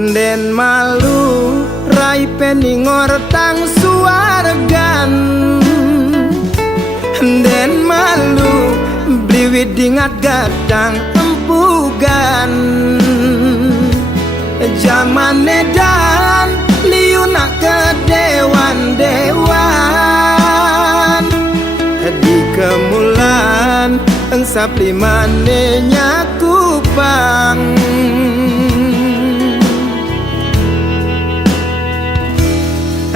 Den malu rai peningor tang suargan. Den malu bliwit dingat gadang empugan. Zaman edan liu nak ke dewan-dewan. Di kemulan engsap limane nyakupang.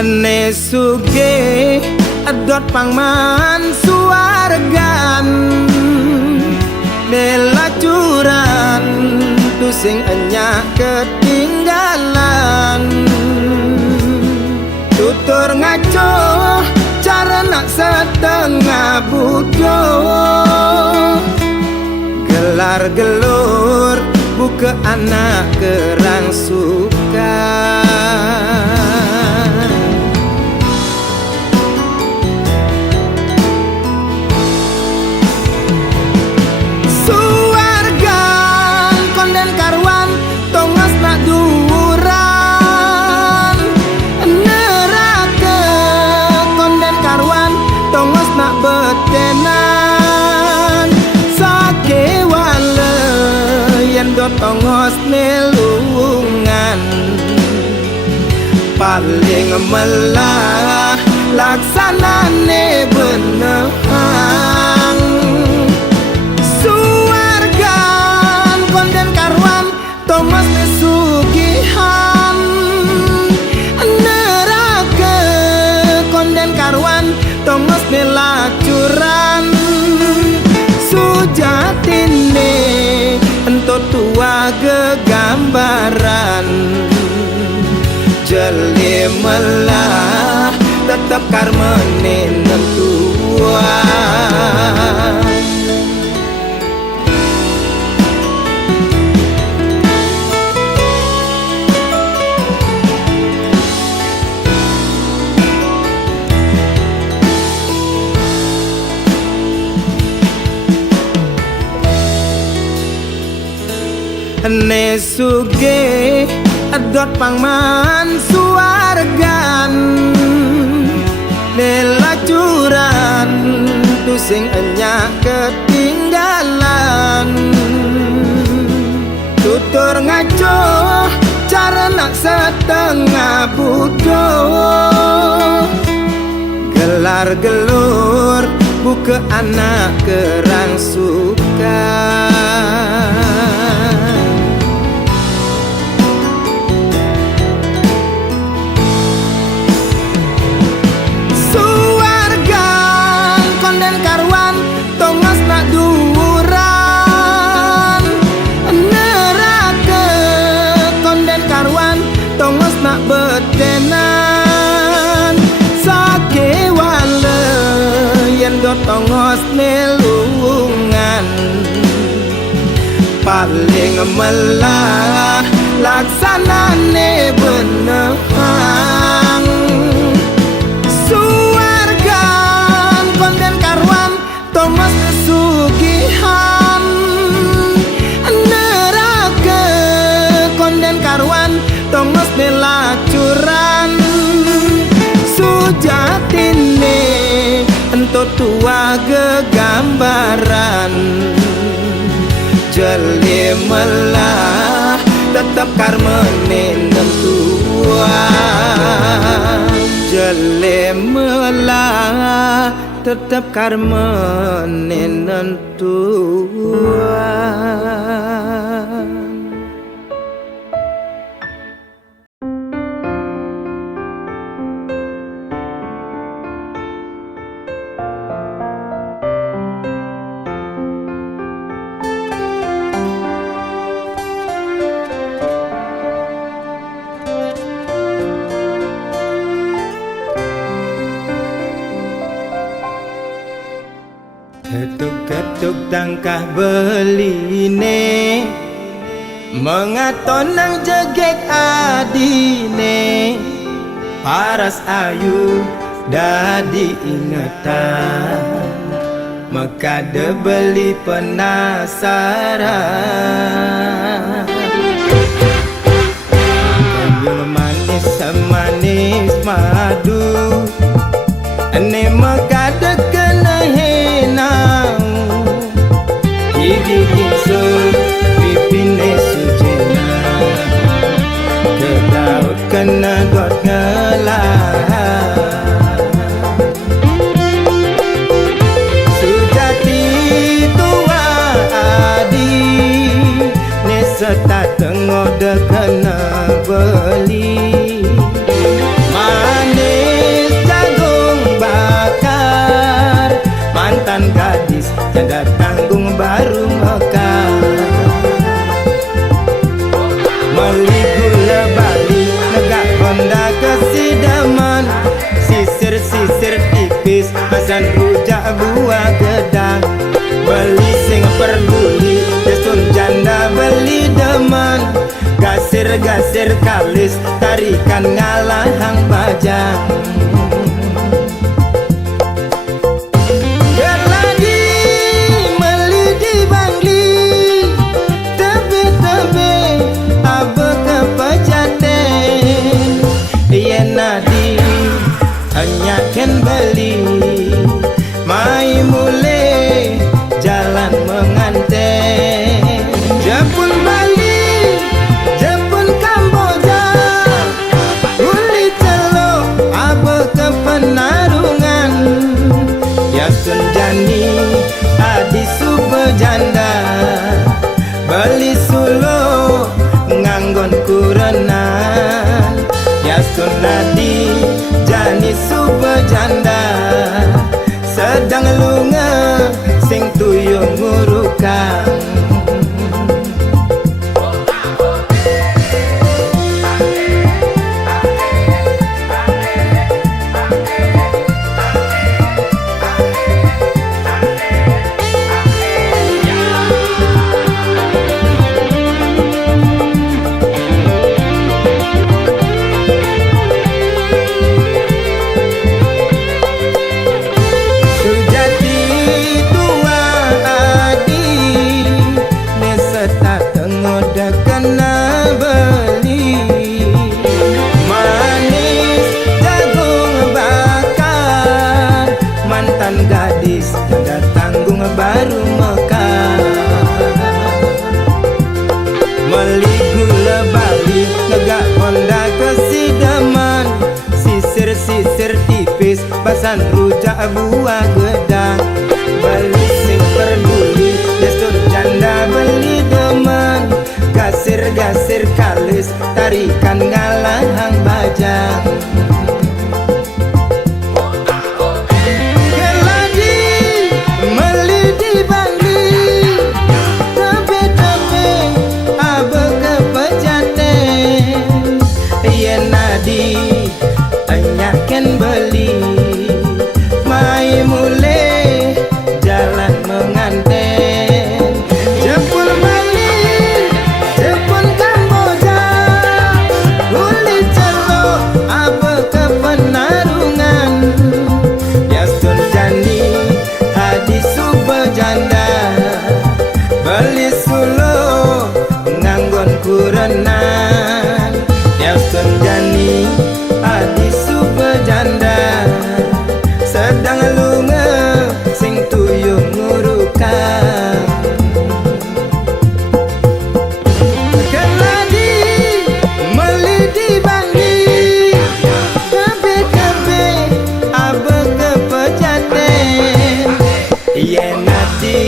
Ne suge adot pangman suargan. Nelacuran tu sing enya ketinggalan. Tutur ngaco cara nak setengah bodoh. Gelar gelur buka anak kerang suka. Tongos nelungan paling melah laksanane benehang. Suargan konden karwan tongos nesugihan. Neraka konden karwan tongos nelacuran. Sujatine ento tua gegambaran. Jeli melah tetap karmene nentuan. Ne suge adot pangman suargan. Nelacuran tu sing enya ketinggalan. Tutur ngaco cara nak setengah bodoh. Gelar gelur buka anak kerang suka. Betenan sake wale yen do tongos nelungan paling melah laksanane benehang. Suargan konden karwan tongos nesugihan. Neraka konden karwan tongos nelacuran. Sujatine ento tua gegambaran. Jeli melah tetap karmene nentuan. Jeli melah tetap karmene nentuan. Ketuk-ketuk tangkah beline mengaton nang jegek adine. Paras ayu dadi ingatan maka debeli penasaran. serta tengok kena beli. Manis jagung bakar, mantan gadis janda tanggung baru mekar. Meli gula bali negak Honda kesidaman, sisir-sisir tipis pesan rujak buah gedang. Beli sing peduli desun janda beli deman, gasir-gasir kalis tarikan ngalahang bajang. Gerladi meli di Bangli, tebe-tebe abe ke pejaten. Yen nadi hanya ken beli, mai mule jalan menganten. Jepun Bali, Jepun Kamboja, uli celok abe ke penarungan. Yasun jani adi sube janda, beli sulo nganggon kurenan. Yasun nadi jani sube janda, sedang lunga sing tuyung ngurukan. Gadis janda tanggung baru mekar. Meli gula bali negak Honda kesidaman, sisir-sisir tipis basan rujak buah gedang. Beli sing peduli desun janda beli deman, gasir-gasir kalis tarikan ngalahang bajang. Ken beli, mai mule jalan menganten. Jepun Bali, Jepun Kamboja, uli celok abe ke penarungan. Yasun jani hadi sube janda, beli sulo nganggon kurenan. Yasun jani hadi janda, sedang lunga sing tuyung ngurukan. Gerladi meli di Bangli, kabe-kabe abe ke pejaten. Yen nadi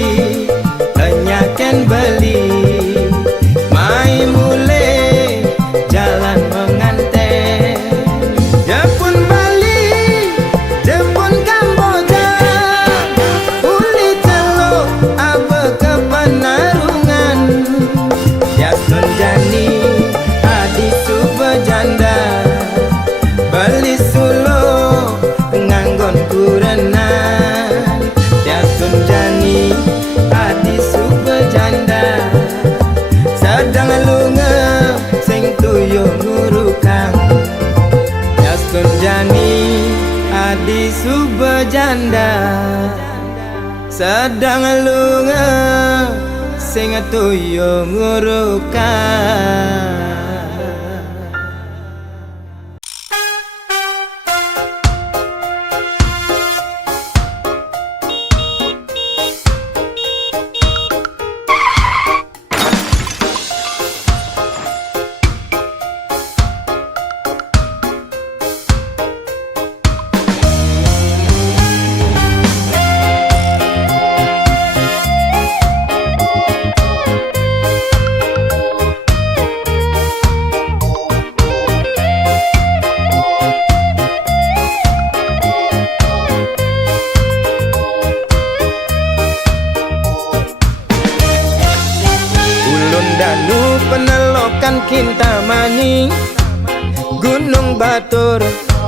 enyaken beli, mai mule jalan menganten. Jepun Bali, Jepun Kamboja, uli celok abe ke penarungan. Yasun jani adi sube janda, beli sulo nganggon kurenan. Yasun jani adi sube janda, sedang lunga sing tuyung ngurukan. Yasun jani adi sube janda, sedang lunga sing tuyung ngurukan. makan Kintamani, Gunung Batur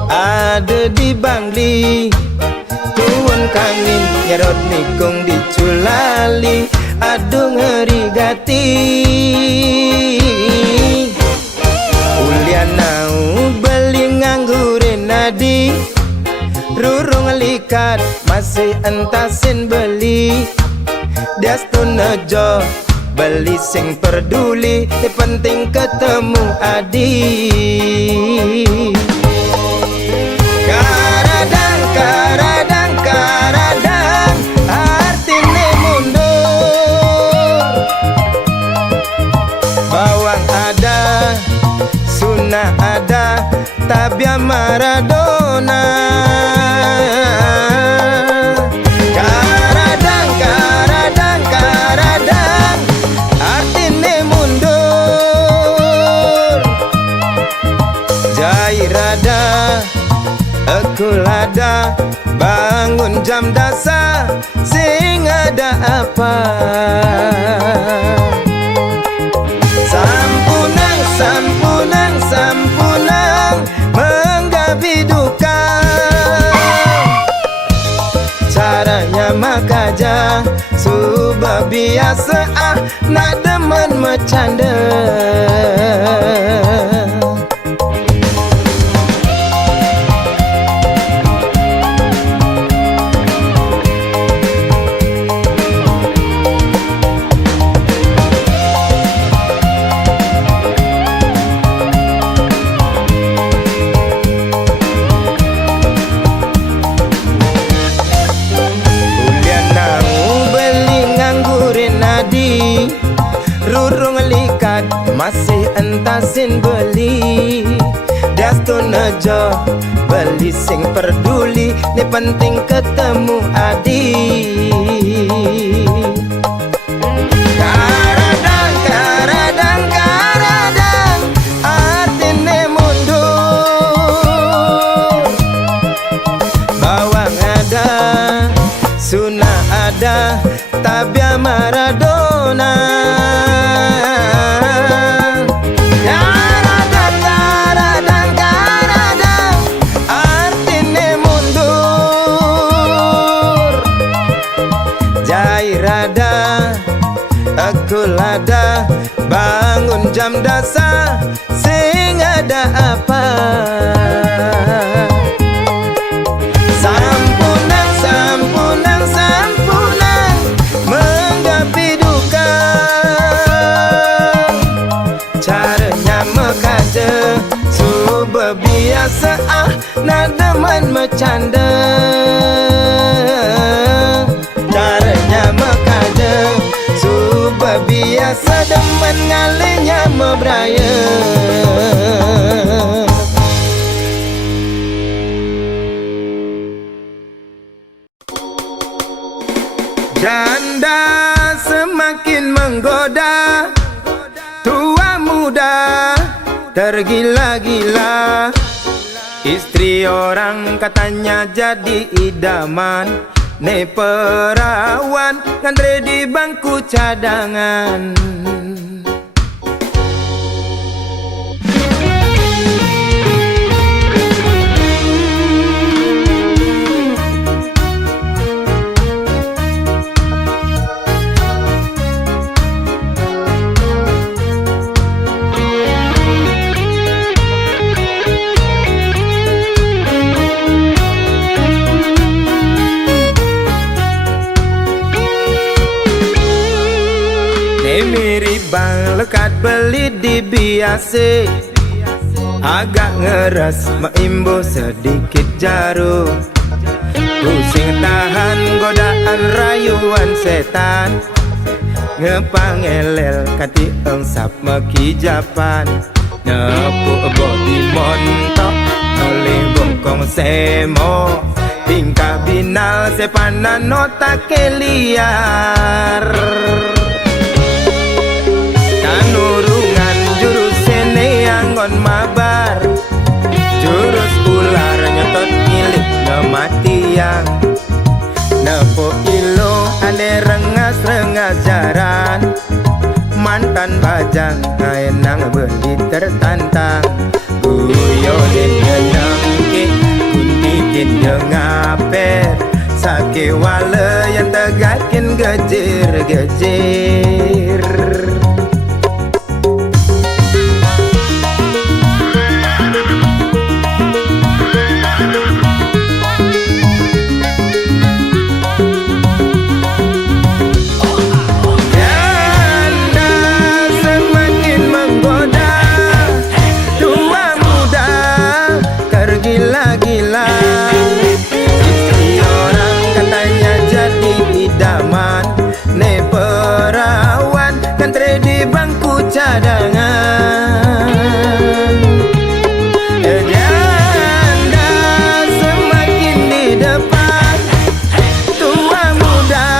ada di Bangli, Tuwon Kangin nyerot nikung di Culali, aduh ngeri gati. Ulian nau beli nganggurin nadi, rurung likat masih entasin beli. Diastun nejo beli sing peduli, penting ketemu adi. Karadang, karadang, karadang, artine mundur. Bawang ada, sunnah ada, tabia Maradona. Karadang, karadang, karadang, artine mundur. Jairada, Ekulada, bangun jam dasar, sing ada apa? Sampunang, sampunang, sampunang, menggabi duka. Caranya makaja, subah biasa nak demen bercanda. Rurung likat masih entasin beli. Diastun nejo beli sing peduli, ni penting ketemu adi. Karadang, karadang, karadang, artine mundur. Bawang ada, sunnah ada, tabia Maradona. Karadang, karadang, karadang, artine mundur. Jairada, Ekulada, bangun jam dasar, sing ada apa? Sampunang, sampunang, sampunang, menggapi duka. Caranya mekaje, subah biasa nak demen bercanda. Caranya mekaje, subah biasa demen ngalinya mebraya. Janda semakin menggoda, tua muda tergila-gila. Istri orang katanya jadi idaman, ne perawan ngandre di bangku cadangan. Mirip bang lekat beli di biasa, agak ngeras meimbo sedikit jarum. Pusing tahan godaan rayuan setan, ngepangelel kati engsap mekijapan. Nepuk bodi montok oleh bongkong semo, tingkah binal sepanan nota keliar. Kanurungan jurus sene anggon mabar, jurus ular nyotot milik kematian. Nepo ilo ane rengas-rengas jaran, man mantan bajang enang beli tertantang guyonin jenengke kuntikin jengaper sake wale yang tegakin gejir-gejir. Gila-gila istri orang katanya jadi idaman, ne perawan kan di bangku cadangan. Janda semakin di depan, tua muda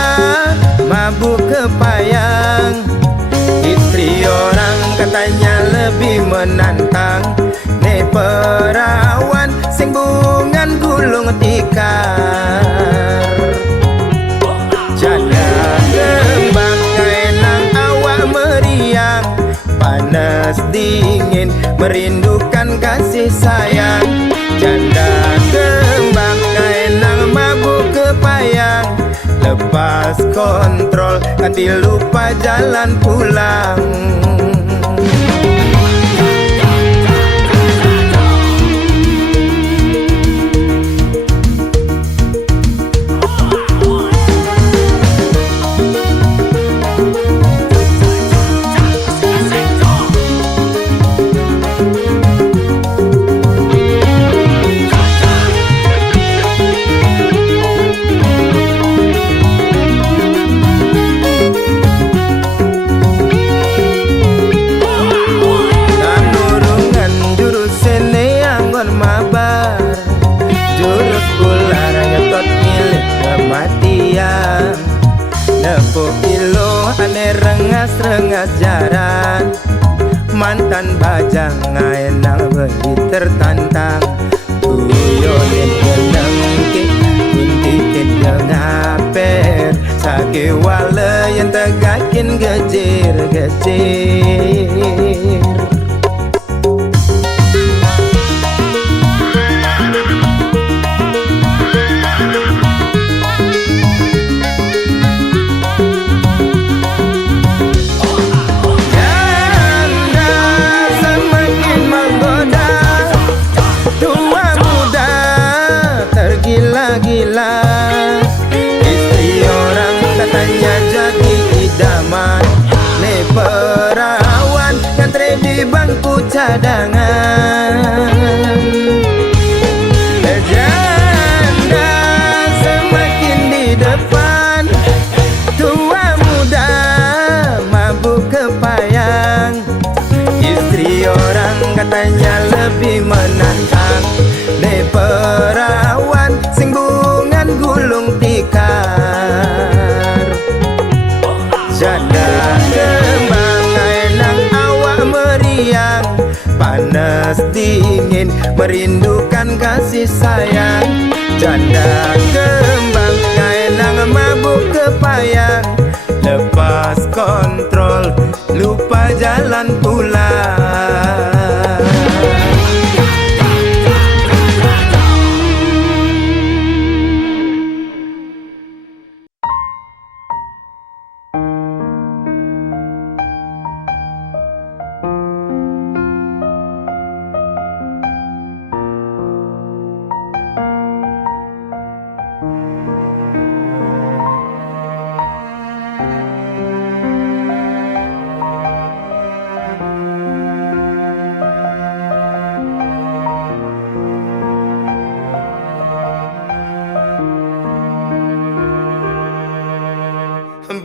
mabuk kepayang, istri orang katanya lebih menantang, ne perawan sing bungan gulung tikar. Janda kembang enang awak meriang, panas dingin merindukan kasih sayang. Janda kembang enang mabuk kepayang, lepas kontrol nanti lupa jalan pulang. Nepuk kilo ane rengas-rengas jaran, mantan bajang enang beli tertantang guyonin jenengke kuntikin jengaper sake wale yang tegakin gejir-gejir. Gila-gila istri orang katanya jadi idaman, ne perawan yang di bangku cadangan. Janda semakin di depan, tua muda mabuk kepayang, istri orang katanya lebih menantang, ne perawan sing bungan gulung tikar. Janda kembang enang awak meriang, panas dingin merindukan kasih sayang. Janda kembang enang mabuk kepayang, lepas kontrol lupa jalan pulang.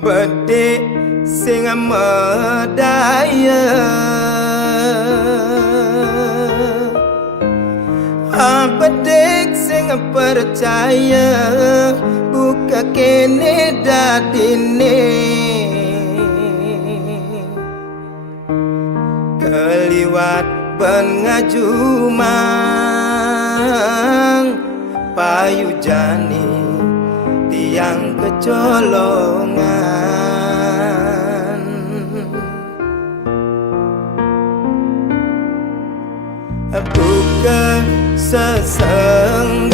Bedek sing medaya, bedek sing percaya, buka kene datine. Keliwat ben ngajumang payu jani tiang kecolongan. bukan sesenggake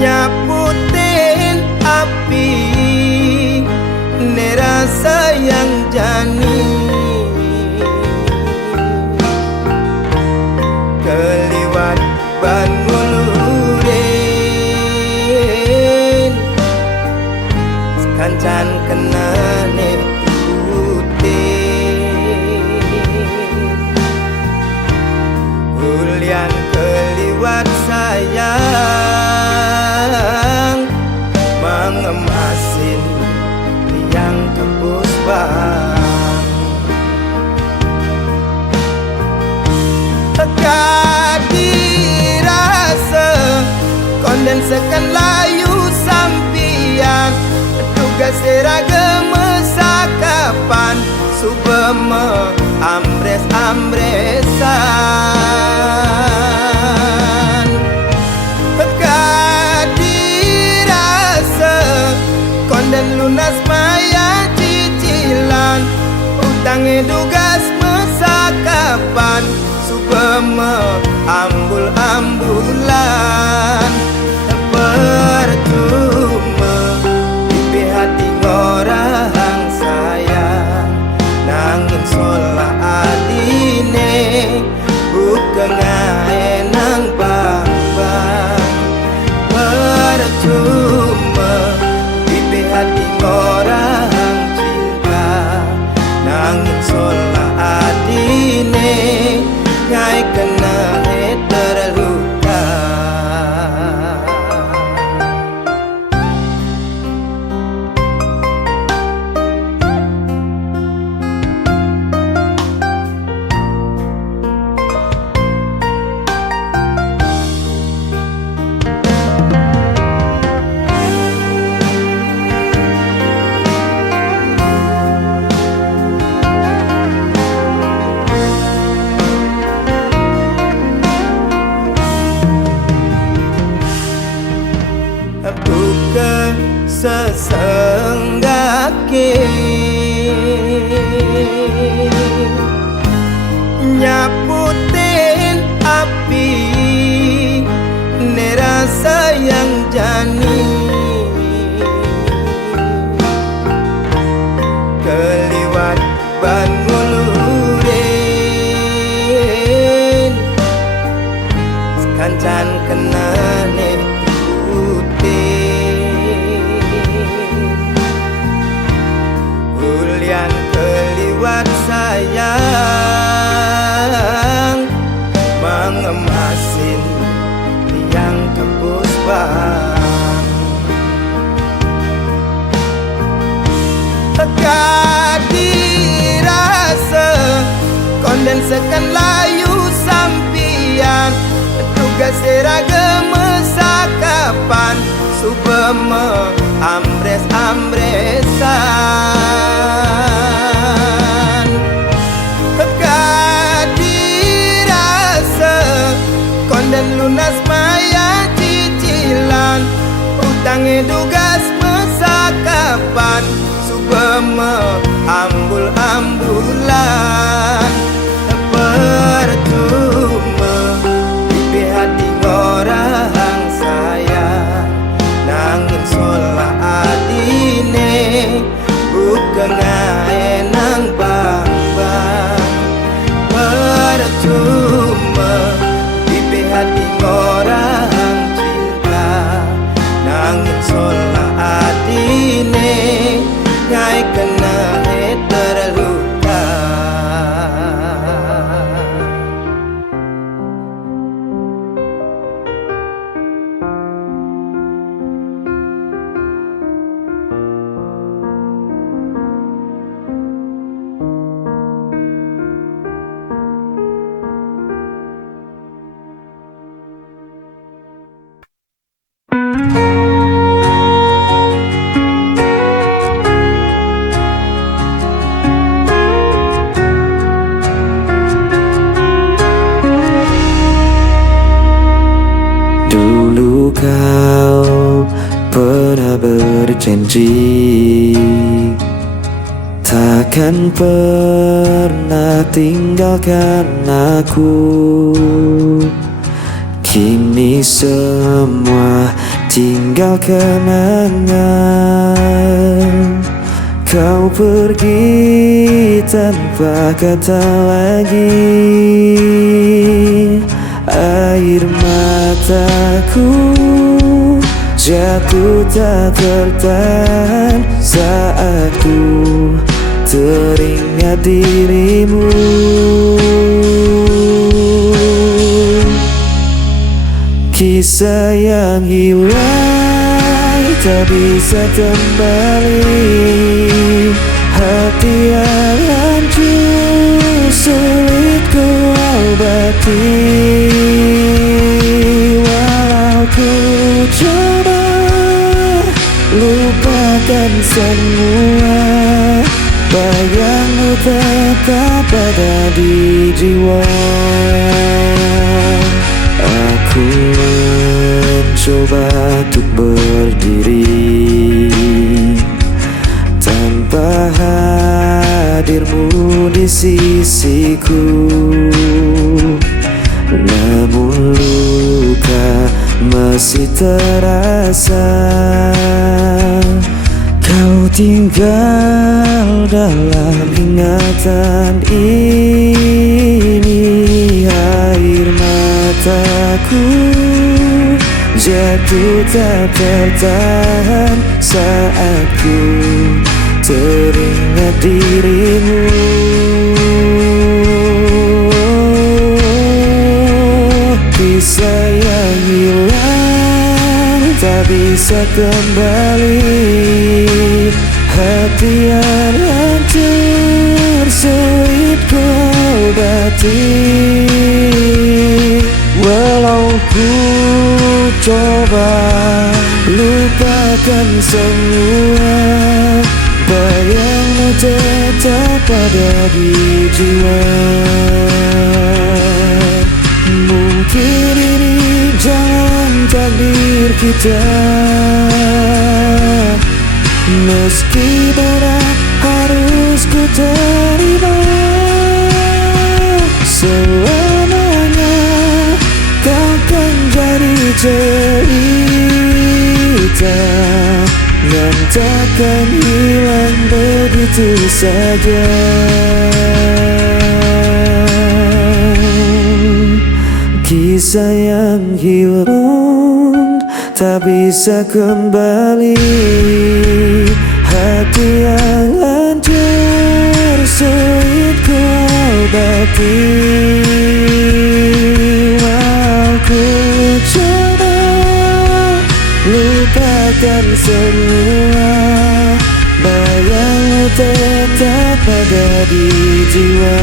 nyaputin api nerasa yang jani keliwat ban ngulurin kancan kena Ulian keliwat sayang mengemasin yang tebus bang kadirasa kondensekan layu sampian tugas seragam sakapan subema ambres-ambresan kadirasa konden lunas maya cicilan utangnya tugas mesakapan subema ambul-ambulan percuma di hati orang sayang nangin sola adine bukan nang bang-bang percuma di hati orang cinta nangin sola adine ngai kena terluka bukan sesenggake nyaputin api nerasa yang jani keliwat ban ngulurin kancan kena Ulian keliwat sayang mengemasin yang tebus bang kadirasa kondensekan layu sampian tugas seragam sakapan subema ambres-ambresan kadirasa konden lunas maya cicilan utangnya tugas mesakapan subema ambul-ambulan percuma di hati orang sayang nangin sola adine bukan nang bang-bang percuma di hati orang cinta nangin sola adine ngai kena terluka berjanji Takkan pernah tinggalkan aku. Kini semua tinggal kenangan. Kau pergi tanpa kata lagi. Air mataku jatuh tak tertahan saat ku teringat dirimu. Kisah yang hilang tak bisa kembali. Hati yang hancur sulit ku obati. Walau ku coba lupakan semua, bayangmu tetap ada di jiwa. Aku mencoba untuk berdiri tanpa hadirmu di sisiku. Namun luka masih terasa. Kau tinggal dalam ingatan ini. Air mataku jatuh tak tertahan saat ku teringat dirimu. Kisah yang hilang tak bisa kembali. Hati yang hancur sulit ku obati. Walau ku coba lupakan semua, bayangmu tetap ada di jiwa. Mungkin ini jalan takdir kita, meski berat harus ku terima. Selamanya kau kan jadi cerita yang takkan hilang begitu saja. Kisah yang hilang tak bisa kembali. Hati yang hancur sulit ku obati. Walau ku coba lupakan semua, bayangmu tetap ada di jiwa.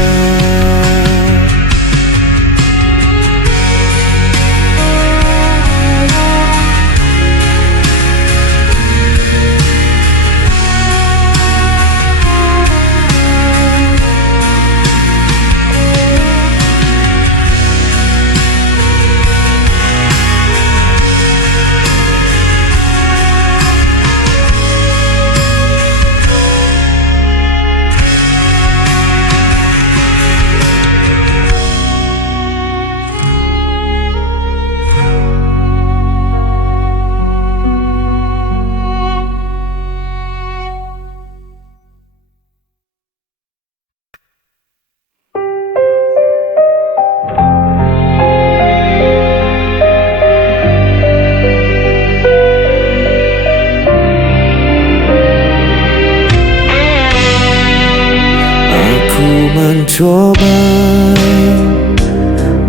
Mencoba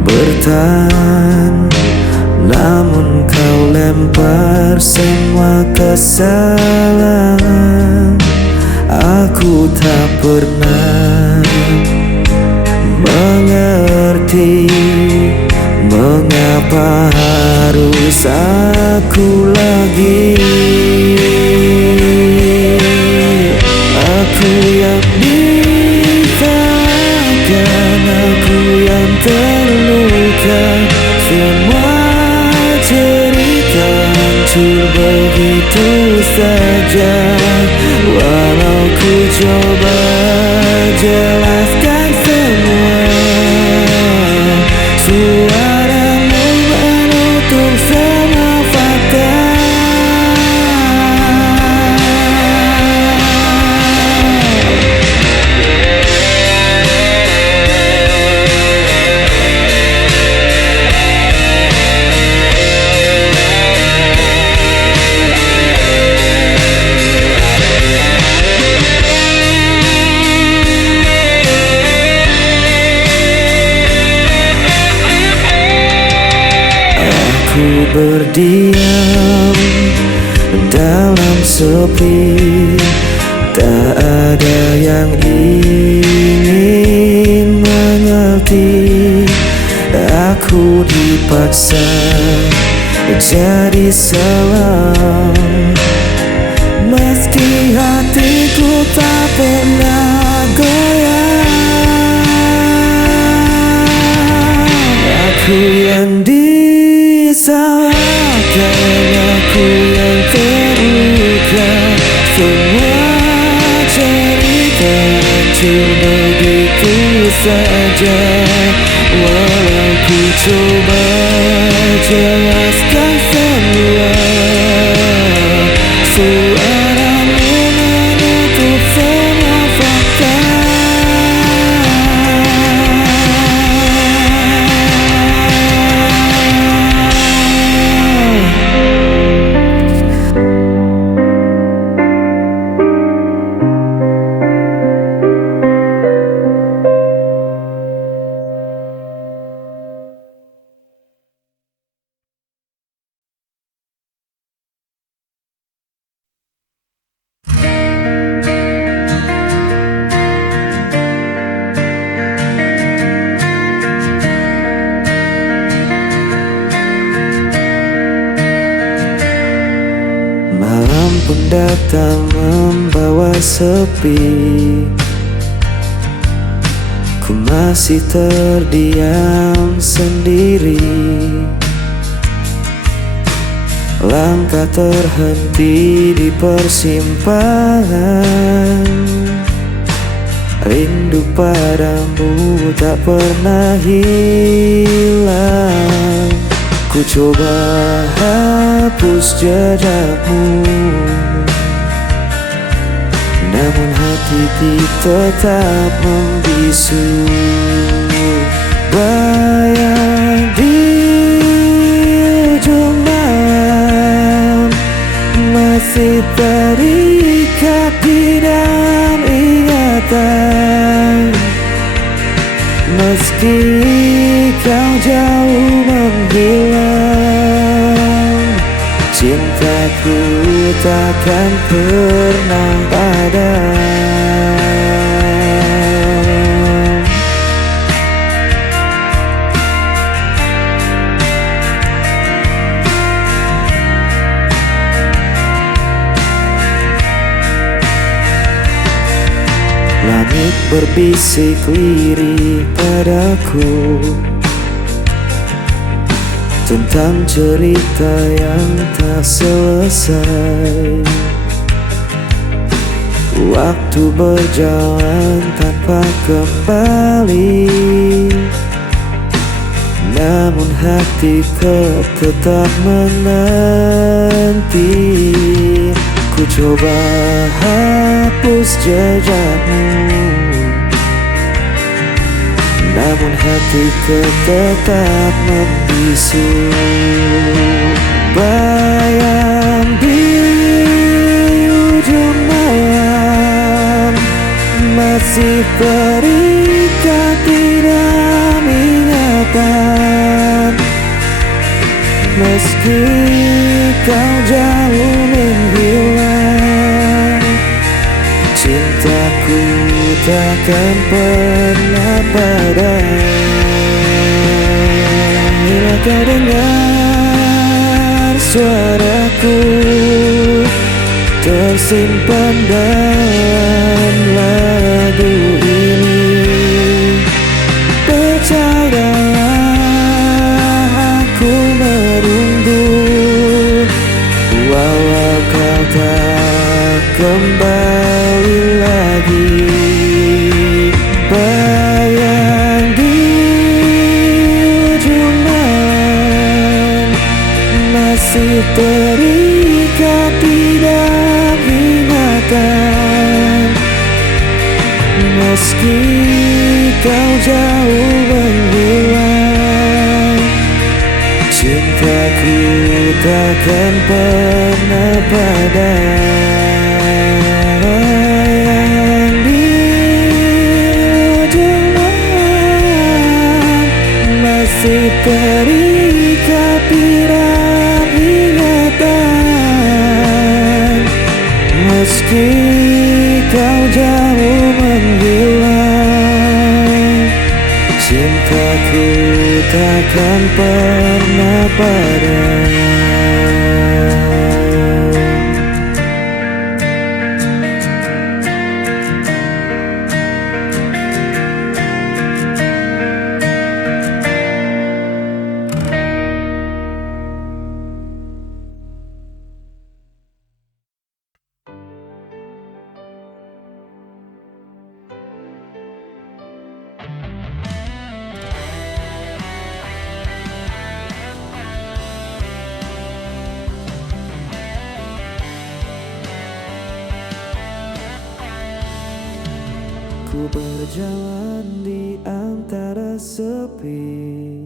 bertahan, namun kau lempar semua kesalahan. Aku tak pernah mengerti mengapa harus aku lagi. Aku yang aku yang terluka. Semua cerita hancur begitu saja. Walau ku coba jelaskan semua, suaramu menutup semua fakta. Ku berdiam dalam sepi, tak ada yang ingin mengerti. Aku dipaksa jadi selam, meski hatiku tak pernah goyang. Aku yang disalahkan, aku yang terluka. Semua cerita hancur begitu saja, walau ku coba jelaskan semua, suaramu menutup semua fakta. Malam pun datang membawa sepi, ku masih terdiam sendiri. Langkah terhenti di persimpangan, rindu padamu tak pernah hilang. Ku coba hapus jejakmu, namun hati tetap membisu. Bayang di ujung malam masih terikat di dalam ingatan, meski kau jauh menghilang. Cintaku takkan pernah padam. Langit berbisik lirik padaku tentang cerita yang tak selesai. Waktu berjalan tanpa kembali, namun hati tetap menanti. Ku coba hapus jejakmu, namun hati tetap membisu. Bayang di ujung malam masih terikat di dalam ingatan, meski kau jauh menghilang. Cintaku takkan pernah padam. Bila kau dengar suaraku tersimpan dalam lagu ini, percayalah aku menunggu. Walau kau tak kembali lagi. terikat di dalam ingatan. Meski kau jauh menghilang, cintaku takkan pernah padam. Di ujung malam masih terikat di dalam ingatan. Meski kau jauh menghilang, cintaku takkan pernah padam. Ku berjalan di antara sepi,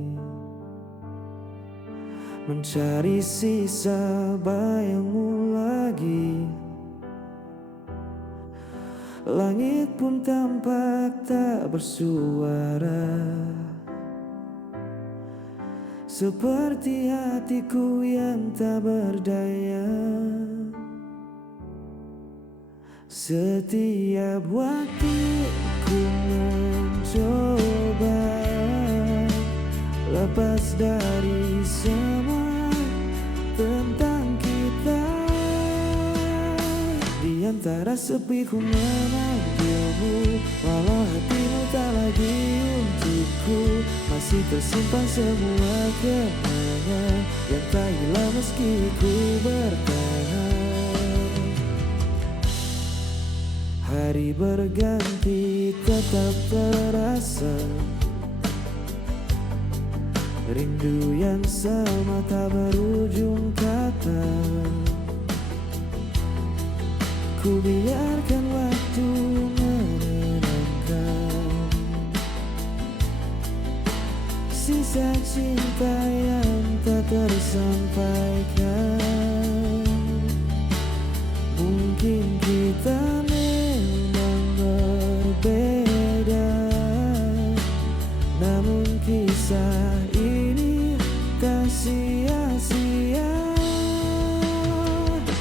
mencari sisa bayangmu lagi. Langit pun tampak tak bersuara, seperti hatiku yang tak berdaya. Setiap waktu ku mencoba lepas dari semua tentang kita. Di antara sepi ku memanggilmu, walau hatimu tak lagi untukku. Masih tersimpan semua kenangan yang tak hilang meski ku bertahan. Hari berganti tetap terasa, rindu yang sama tak berujung kata. Ku biarkan waktu menenangkan sisa cinta yang tak tersampaikan. Mungkin kita memang berbeda, namun kisah ini tak sia-sia.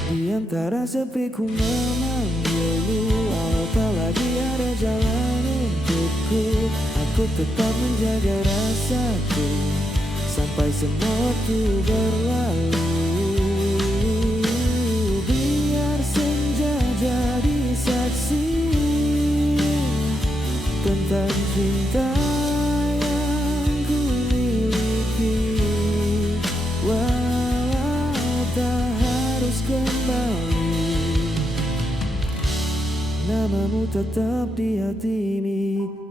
Di antara sepi ku memanggilmu, walau tak lagi ada jalan untukku. Aku tetap menjaga rasaku sampai semua waktu berlalu. Biar senja jadi saksi tentang cinta yang ku miliki, walau tak harus kembali. Namamu tetap di hati ini.